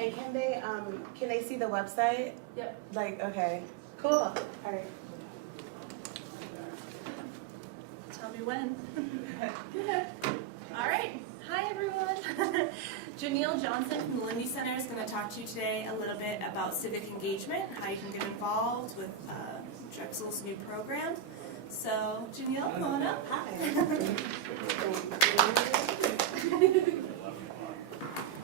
And can they see the website? Yep. Like, okay, cool. All right. Tell me when. All right. Hi, everyone. Janelle Johnson from the Lindy Center is going to talk to you today a little bit about civic engagement, how you can get involved with Drexel's new program. So, Janelle, come on up. Hi.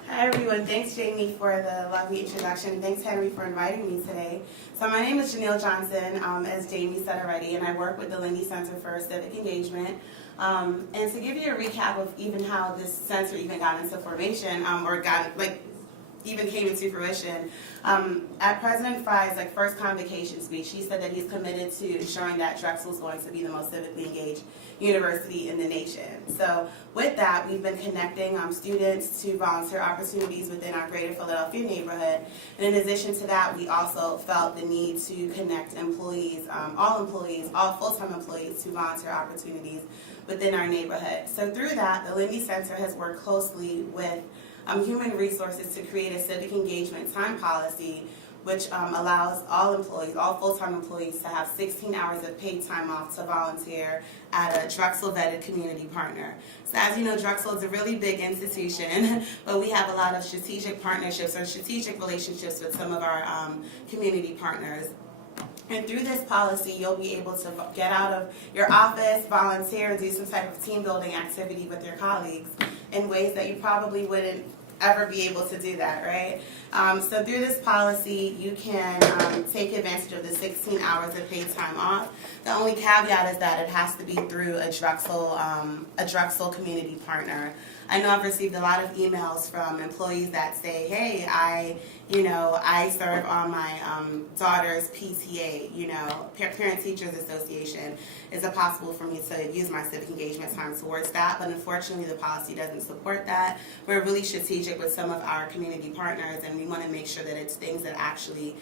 Hi everyone, thanks Jamie for the lovely introduction. Thanks Henry for inviting me today. So my name is Janelle Johnson, as Jamie said already, and I work with the Lindy Center for Civic Engagement. And to give you a recap of even how this center even got into formation, or even came into fruition, at President Fry's first convocation speech, he said that he's committed to ensuring that Drexel is going to be the most civically engaged university in the nation. So with that, we've been connecting students to volunteer opportunities within our greater Philadelphia neighborhood. And in addition to that, we also felt the need to connect employees, all full-time employees, to volunteer opportunities within our neighborhood. So through that, the Lindy Center has worked closely with Human Resources to create a civic engagement time policy which allows all full-time employees to have 16 hours of paid time off to volunteer at a Drexel-vetted community partner. So as you know, Drexel is a really big institution, but we have a lot of strategic partnerships or strategic relationships with some of our community partners. And through this policy, you'll be able to get out of your office, volunteer, and do some type of team building activity with your colleagues in ways that you probably wouldn't ever be able to do that, right? So through this policy, you can take advantage of the 16 hours of paid time off. The only caveat is that it has to be through a Drexel community partner. I know I've received a lot of emails from employees that say, hey, I serve on my daughter's PTA, Parent Teachers Association. Is it possible for me to use my civic engagement time towards that? But unfortunately, the policy doesn't support that. We're really strategic with some of our community partners, and we want to make sure that it's things that actually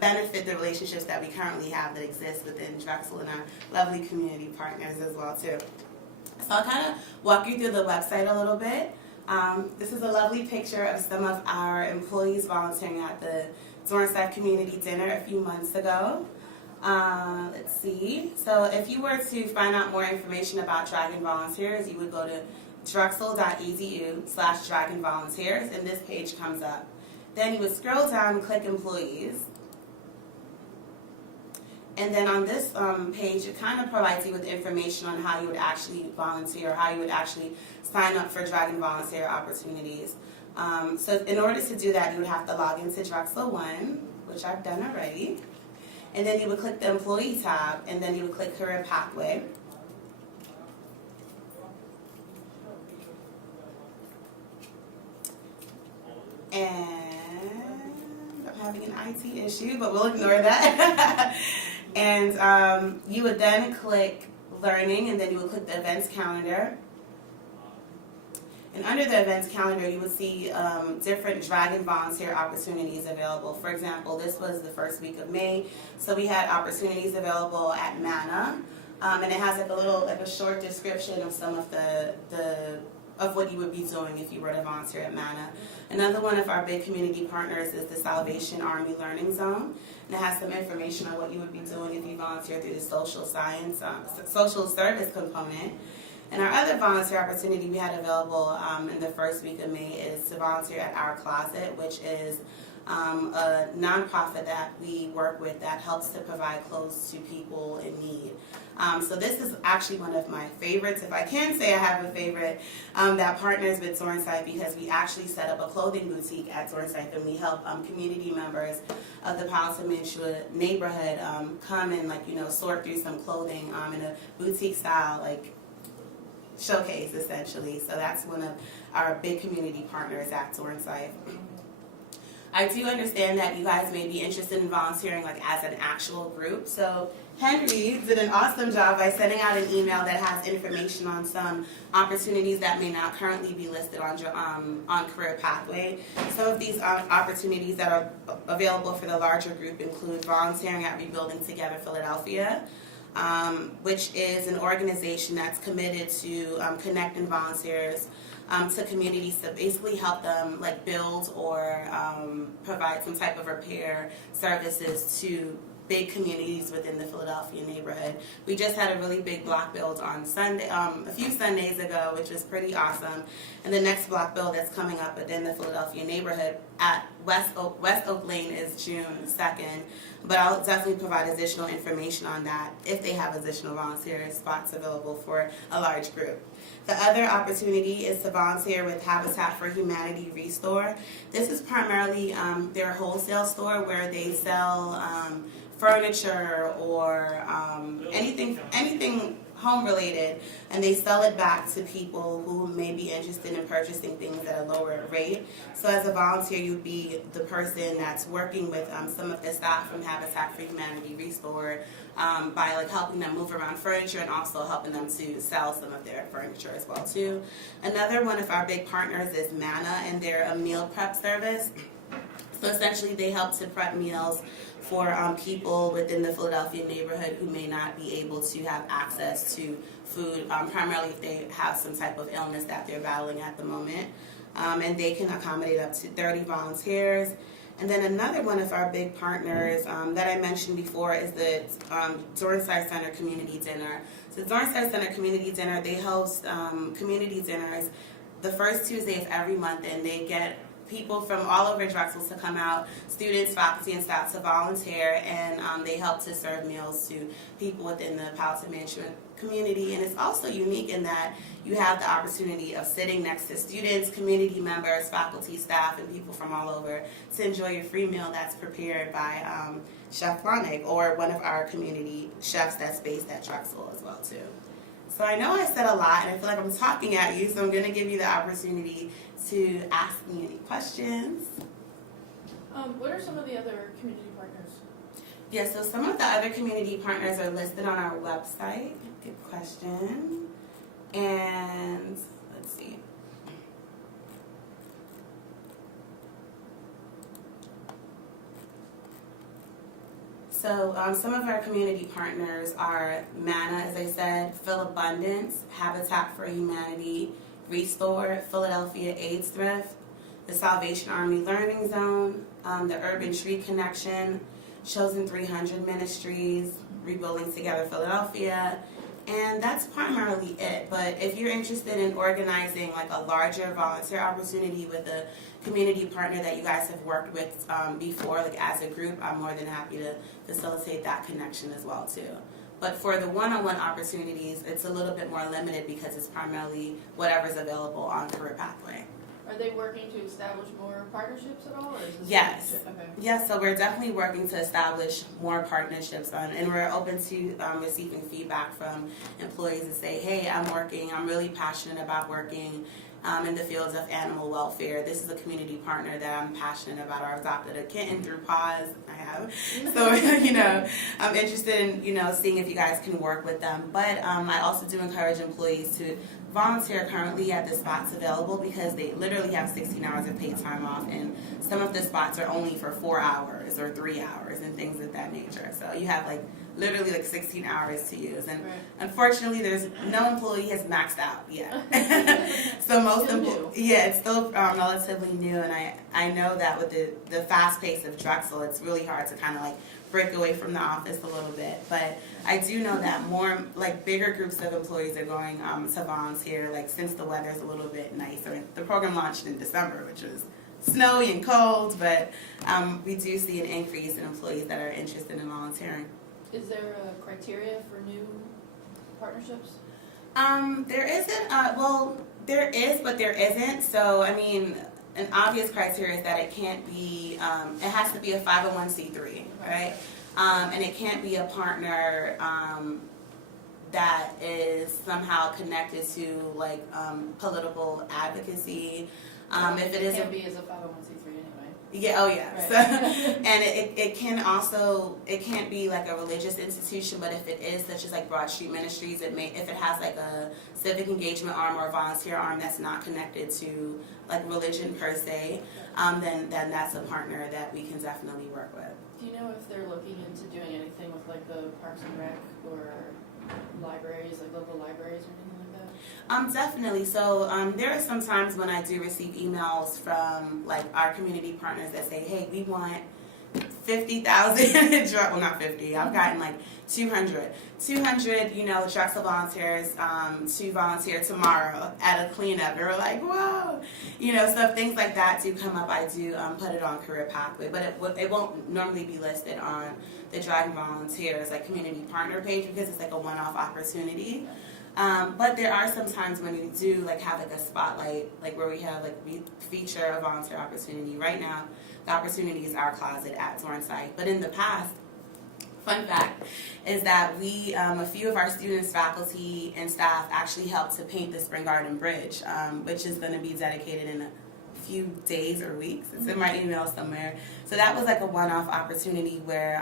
benefit the relationships that we currently have that exist within Drexel and our lovely community partners as well, too. So I'll kind of walk you through the website a little bit. This is a lovely picture of some of our employees volunteering at the Dornside Community Dinner a few months ago. Let's see. So if you were to find out more information about Dragon Volunteers, you would go to drexel.edu/Dragon Volunteers, and this page comes up. Then you would scroll down and click Employees. And then on this page, it kind of provides you with information on how you would actually volunteer, how you would actually sign up for Dragon Volunteer opportunities. So in order to do that, you would have to log into Drexel One, which I've done already. And then you would click the Employee tab, and then you would click Career Pathway. And I'm having an IT issue, but we'll ignore that. And you would then click Learning, and then you would click the Events Calendar. And under the Events Calendar, you would see different Dragon Volunteer opportunities available. For example, this was the first week of May, so we had opportunities available at Mana, and it has a short description of some of of what you would be doing if you were to volunteer at Mana. Another one of our big community partners is the Salvation Army Learning Zone, and it has some information on what you would be doing if you volunteer through the social service component. And our other volunteer opportunity we had available in the first week of May is to volunteer at Our Closet, which is a nonprofit that we work with that helps to provide clothes to people in need. So this is actually one of my favorites, if I can say I have a favorite, that partners with Dornside, because we actually set up a clothing boutique at Dornside, and we help community members of the Palisades neighborhood come and sort through some clothing in a boutique style showcase, essentially. So that's one of our big community partners at Dornside. I do understand that you guys may be interested in volunteering as an actual group. So Henry did an awesome job by sending out an email that has information on some opportunities that may not currently be listed on Career Pathway. Some of these opportunities that are available for the larger group include volunteering at Rebuilding Together Philadelphia, which is an organization that's committed to connecting volunteers to communities to basically help them like build or provide some type of repair services to big communities within the Philadelphia neighborhood. We just had a really big block build on Sunday, a few Sundays ago, which was pretty awesome. And the next block build that's coming up within the Philadelphia neighborhood at West Oak Lane is June 2nd. But I'll definitely provide additional information on that if they have additional volunteer spots available for a large group. The other opportunity is to volunteer with Habitat for Humanity Restore. This is primarily their wholesale store where they sell furniture or anything home related, and they sell it back to people who may be interested in purchasing things at a lower rate. So as a volunteer, you'd be the person that's working with some of the staff from Habitat for Humanity Restore by like helping them move around furniture and also helping them to sell some of their furniture as well too. Another one of our big partners is Manna, and they're a meal prep service. So essentially they help to prep meals for people within the Philadelphia neighborhood who may not be able to have access to food, primarily if they have some type of illness that they're battling at the moment. And they can accommodate up to 30 volunteers. And then another one of our big partners that I mentioned before is the Dornside Center Community Dinner. So the Dornside Center Community Dinner, they host community dinners the first Tuesday of every month, and they get people from all over Drexel to come out, students, faculty, and staff to volunteer, and they help to serve meals to people within the Powhatan Management community. And it's also unique in that you have the opportunity of sitting next to students, community members, faculty, staff, and people from all over to enjoy your free meal that's prepared by Chef Ronig, or one of our community chefs that's based at Drexel as well too. So I know I said a lot, and I feel like I'm talking at you, so I'm going to give you the opportunity to ask me any questions. What are some of the other community partners? Yeah, so some of the other community partners are listed on our website. Good question. And let's see. So some of our community partners are Manna, as I said, Philabundance, Habitat for Humanity, Restore, Philadelphia AIDS Thrift, the Salvation Army Learning Zone, the Urban Tree Connection, Chosen 300 Ministries, Rebuilding Together Philadelphia, and that's primarily it. But if you're interested in organizing like a larger volunteer opportunity with a community partner that you guys have worked with before, like as a group, I'm more than happy to facilitate that connection as well too. But for the one-on-one opportunities, it's a little bit more limited because it's primarily whatever's available on Career Pathway. Are they working to establish more partnerships at all? Or is this Yes. Okay. Yes, so we're definitely working to establish more partnerships, and we're open to receiving feedback from employees to say, hey, I'm really passionate about working in the fields of animal welfare. This is a community partner that I'm passionate about, or I've adopted a kitten through Paws. I have. So, I'm interested in, seeing if you guys can work with them. But I also do encourage employees to volunteer currently at the spots available, because they literally have 16 hours of paid time off, and some of the spots are only for 4 hours or 3 hours and things of that nature. So you have literally 16 hours to use, and Right. unfortunately there's no employee has maxed out yet. So most it's still relatively new, and I know that with the fast pace of Drexel, it's really hard to kind of break away from the office a little bit. But I do know that more bigger groups of employees are going to volunteer since the weather's a little bit nicer. The program launched in December, which was snowy and cold, but we do see an increase in employees that are interested in volunteering. Is there a criteria for new partnerships? There isn't. There is, but there isn't. So, I mean, an obvious criteria is that it can't be, it has to be a 501c3, right? And it can't be a partner that is somehow connected to political advocacy. If it is, can't be as a 501c3 anyway. Yeah, oh yeah. Right. So, and it can't be a religious institution, but if it is, such as Broad Street Ministries, if it has a civic engagement arm or a volunteer arm that's not connected to religion per se, then that's a partner that we can definitely work with. Do you know if they're looking into doing anything with the Parks and Rec or libraries, local libraries or anything like that? Definitely. So there are some times when I do receive emails from like our community partners that say, hey, we want 50,000 well, not 50, I've gotten like 200, Drexel volunteers to volunteer tomorrow at a cleanup. And we're like, whoa, so if things like that do come up, I do put it on Career Pathway, but it won't normally be listed on the Dragon Volunteers like community partner page because it's like a one-off opportunity. But there are some times when we do like have like a spotlight, like where we have like we feature a volunteer opportunity. Right now, the opportunity is Our Closet at Zornside. But in the past, fun fact is that we, a few of our students, faculty, and staff actually helped to paint the Spring Garden Bridge, which is going to be dedicated in a few days or weeks. It's in my email somewhere. So that was like a one-off opportunity where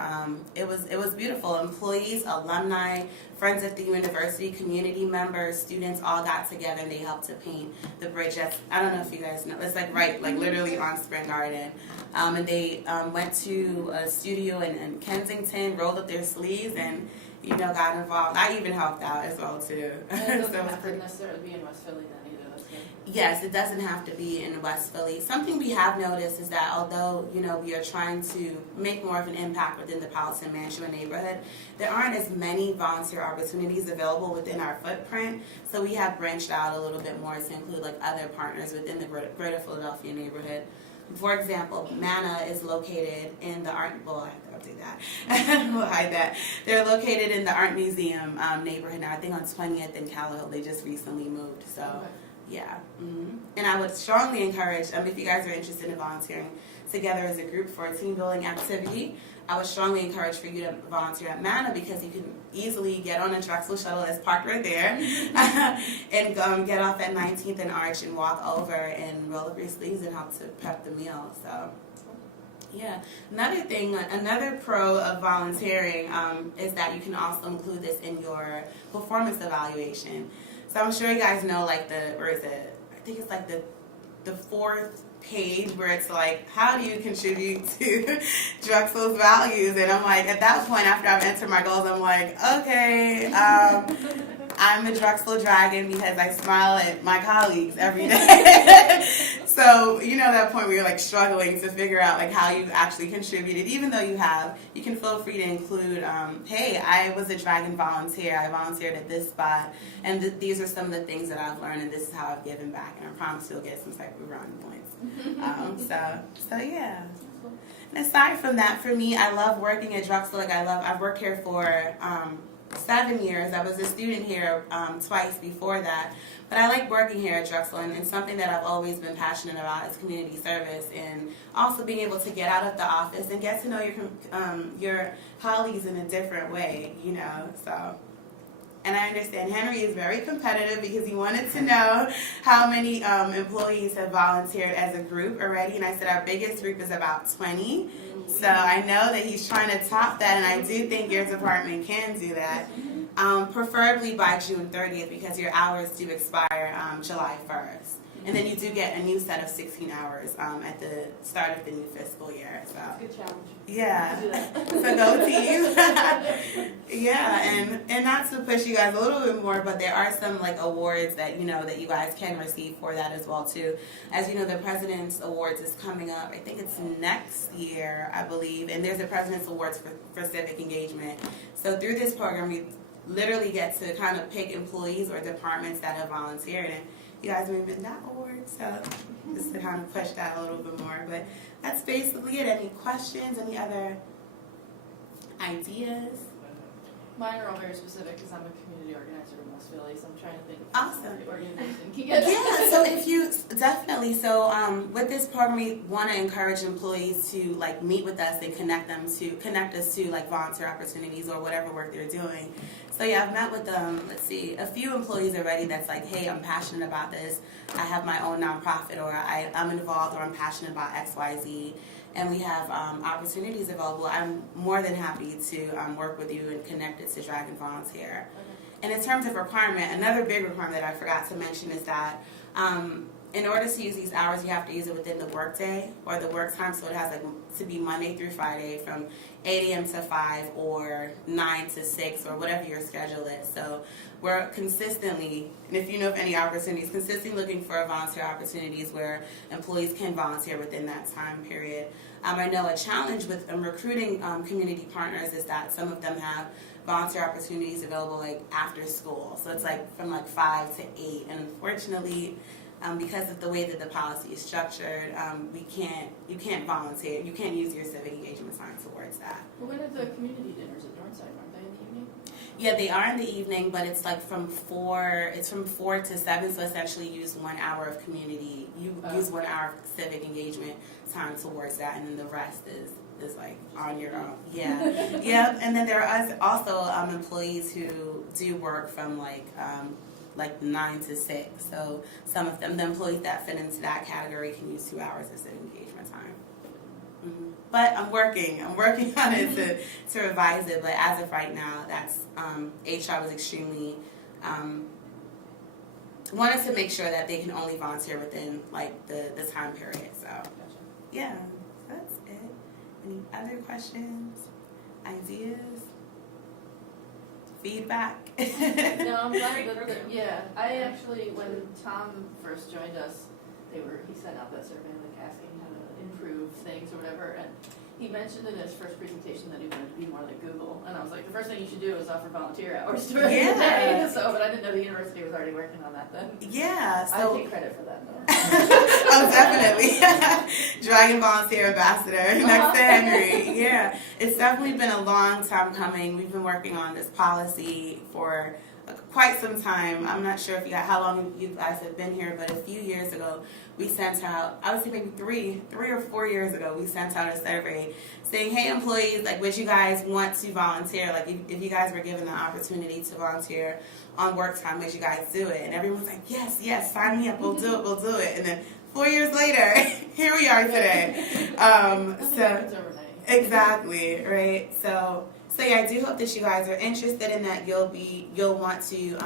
it was beautiful. Employees, alumni, friends at the university, community members, students all got together and they helped to paint the bridge. I don't know if you guys know. It's like literally on Spring Garden. And they went to a studio in Kensington, rolled up their sleeves, and got involved. I even helped out as well too. And it doesn't have to necessarily be in West Philly then either. That's good. Yes, it doesn't have to be in West Philly. Something we have noticed is that although we are trying to make more of an impact within the Powelton Mantua neighborhood, there aren't as many volunteer opportunities available within our footprint. So we have branched out a little bit more to include like other partners within the greater Philadelphia neighborhood. For example, MANA is located in the art. Well, I'll do that. We'll hide that. They're located in the Art Museum neighborhood now. I think on 20th and Callowhill. They just recently moved. So. Okay. Yeah, and I would strongly encourage, if you guys are interested in volunteering together as a group for a team building activity, I would strongly encourage for you to volunteer at MANA because you can easily get on a Drexel shuttle that's parked right there and get off at 19th and Arch and walk over and roll up your sleeves and help to prep the meal. So, yeah. Another pro of volunteering is that you can also include this in your performance evaluation. So I'm sure you guys know I think it's like the fourth page where it's like, how do you contribute to Drexel's values? And I'm like, at that point, after I've entered my goals, I'm like, okay, I'm a Drexel Dragon because I smile at my colleagues every day. So, that point where you're like struggling to figure out like how you actually contributed, even though you can feel free to include, hey, I was a Dragon volunteer, I volunteered at this spot, and these are some of the things that I've learned, and this is how I've given back, and I promise you'll get some type of brownie points. So yeah. And aside from that, for me, I love working at Drexel. I've worked here for 7 years. I was a student here twice before that. But I like working here at Drexel, and something that I've always been passionate about is community service and also being able to get out of the office and get to know your colleagues in a different way, so. And I understand Henry is very competitive because he wanted to know how many employees have volunteered as a group already. And I said our biggest group is about 20. So I know that he's trying to top that, and I do think your department can do that. Preferably by June 30th because your hours do expire July 1st. And then you do get a new set of 16 hours at the start of the new fiscal year. So. Good challenge. Yeah. So go team. Yeah, and not to push you guys a little bit more, but there are some like awards that that you guys can receive for that as well too. As you know, the President's Awards is coming up. I think it's next year, I believe. And there's a President's Awards for civic engagement. So through this program, we literally get to kind of pick employees or departments that have volunteered, and you guys may have been that award, so just to kind of push that a little bit more. But that's basically it. Any questions? Any other ideas? Mine are all very specific because I'm a community organizer in West Philly, so I'm trying to think of Awesome. the organization can get. Yeah, so if you definitely, with this program, we want to encourage employees to like meet with us and connect us to like volunteer opportunities or whatever work they're doing. So yeah, I've met with a few employees already that's like, hey, I'm passionate about this. I have my own nonprofit, or I'm involved, or I'm passionate about XYZ. And we have opportunities available. I'm more than happy to work with you and connect it to Dragon Volunteer. Okay. And in terms of requirement, another big requirement that I forgot to mention is that in order to use these hours, you have to use it within the workday or the work time. So it has like to be Monday through Friday from 8 a.m. to 5 or 9 to 6 or whatever your schedule is. So we're consistently, and if you know of any opportunities, consistently looking for volunteer opportunities where employees can volunteer within that time period. I know a challenge with recruiting community partners is that some of them have volunteer opportunities available like after school. So it's like from like 5 to 8. And unfortunately, because of the way that the policy is structured, you can't volunteer. You can't use your civic engagement time towards that. But when are the community dinners at Northside? Aren't they in the evening? Yeah, they are in the evening, but it's like from 4 to 7, so essentially use 1 hour of community. Use 1 hour of civic engagement time towards that, and then the rest is like on your own. Yeah. Yep. And then there are also employees who do work from like 9 to 6. So some of them, the employees that fit into that category, can use 2 hours of civic engagement time. Mm-hmm. But I'm working on it to revise it. But as of right now, that's HR was extremely wanted to make sure that they can only volunteer within like the time period. So Gotcha. yeah, that's it. Any other questions, ideas, feedback? No, I'm glad that, yeah, I actually, when Tom first joined us, he sent out that survey like asking how to improve things or whatever, and he mentioned in his first presentation that he wanted to be more like Google, and I was like, the first thing you should do is offer volunteer hours during the day, but I didn't know the university was already working on that then. Yeah, so I take credit for that though. oh, definitely. Dragon Volunteer Ambassador next to Henry. Yeah, it's definitely been a long time coming. We've been working on this policy for quite some time. I'm not sure how long you guys have been here, but a few years ago, we sent out, I would say maybe three or 4 years ago, we sent out a survey saying, hey employees, like would you guys want to volunteer? Like if you guys were given the opportunity to volunteer on work time, would you guys do it? And everyone's like, yes, sign me up, we'll do it. And then 4 years later, here we are today. Exactly, right? So yeah, I do hope that you guys are interested in that. You'll want to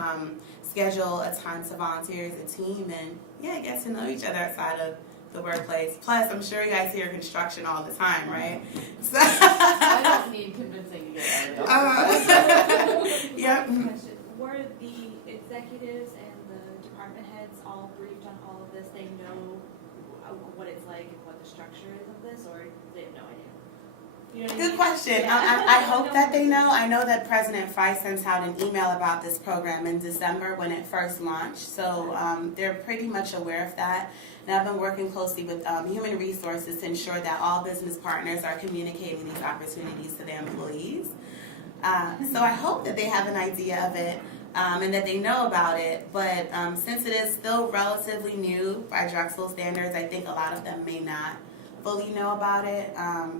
schedule a time to volunteer as a team and get to know each other outside of the workplace. Plus, I'm sure you guys hear construction all the time, right? So I don't need convincing to get out of it. Yep. Question. Were the executives and the department heads all briefed on all of this? They know what it's like and what the structure is of this, or they have no idea? You know what I Good mean? question. Yeah. I hope that they know. I know that President Fry sent out an email about this program in December when it first launched, so they're pretty much aware of that. And I've been working closely with human resources to ensure that all business partners are communicating these opportunities to their employees. So I hope that they have an idea of it and that they know about it. But since it is still relatively new by Drexel standards, I think a lot of them may not fully know about it.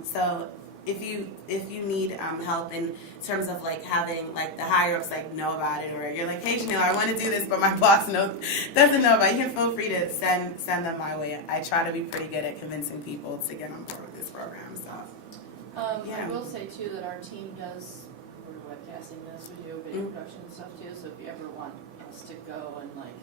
So if you need help in terms of like having like the higher ups like know about it, or you're like, hey Janelle, I want to do this but my boss doesn't know about it, you can feel free to send them my way. I try to be pretty good at convincing people to get on board with this program. So I will say too that our team we're webcasting this, we do video production and stuff too, so if you ever want us to go and like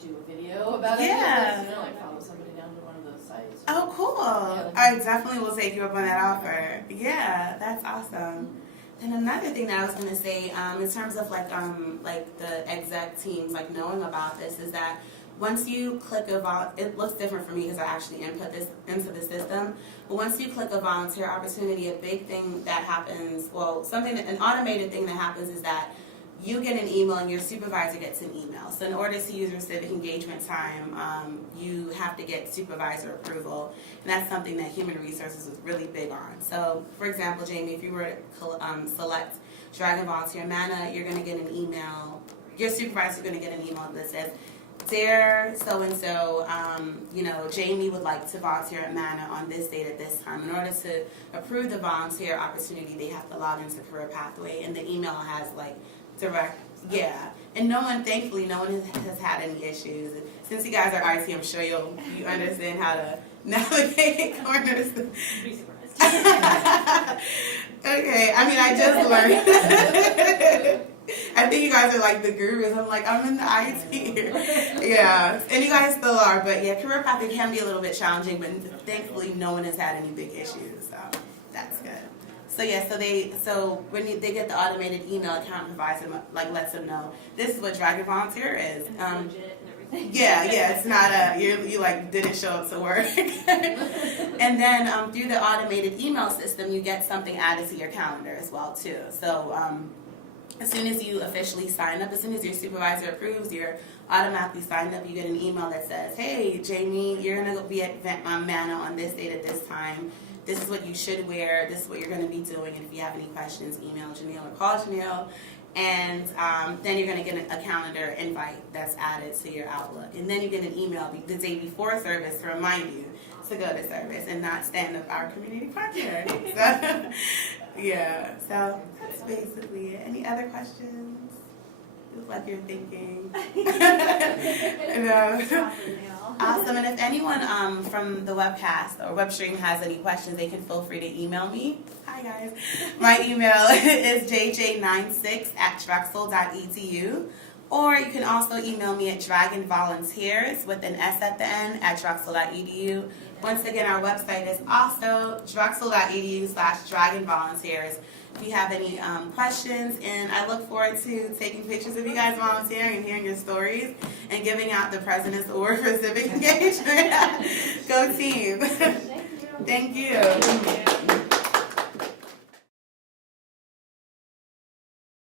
do a video about it, like follow somebody down to one of those sites. Oh, cool. Yeah. I definitely will take you up on that offer. Yeah, that's awesome. And another thing that I was going to say, in terms of like the exec teams like knowing about this, is that once you click it looks different for me because I actually input this into the system, but once you click a volunteer opportunity, a big thing that happens, an automated thing that happens is that you get an email and your supervisor gets an email. So in order to use your civic engagement time, you have to get supervisor approval. And that's something that Human Resources was really big on. So for example, Jamie, if you were to select Dragon Volunteer Mana, you're going to get an email. Your supervisor is going to get an email that says, dear so-and-so, Jamie would like to volunteer at Mana on this date at this time. In order to approve the volunteer opportunity, they have to log into Career Pathway. And the email has like direct, and thankfully no one has had any issues. Since you guys are IT, I'm sure you understand how to navigate corners. Be surprised. Okay, I mean I just learned. I think you guys are like the gurus. I'm like, I'm in the IT. Yeah, and you guys still are, but yeah, career pathing can be a little bit challenging, but thankfully no one has had any big issues, so that's good. So yeah, so when they get the automated email, account provides them, like lets them know this is what Dragon Volunteer is. And it's legit and everything. Yeah, it's not you like didn't show up to work. And then through the automated email system, you get something added to your calendar as well too. So as soon as you officially sign up, as soon as your supervisor approves, you're automatically signed up. You get an email that says, "Hey, Jamie, you're gonna be at Mana on this date at this time. This is what you should wear. This is what you're going to be doing. And if you have any questions, email Janelle or call Janelle." And then you're going to get a calendar invite that's added to your Outlook. And then you get an email the day before service to remind you to go to service and not stand up our community partner. So, yeah, so that's basically it. Any other questions? You look like you're thinking. No. Awesome, and if anyone from the webcast or web stream has any questions, they can feel free to email me. Hi guys. My email is jj96@drexel.edu, or you can also email me at dragonvolunteers with an S at the end at drexel.edu. Once again, our website is also drexel.edu/dragonvolunteers. If you have any questions, and I look forward to taking pictures of you guys volunteering and hearing your stories and giving out the President's Award for Civic Engagement. Go team. Thank you. Thank you.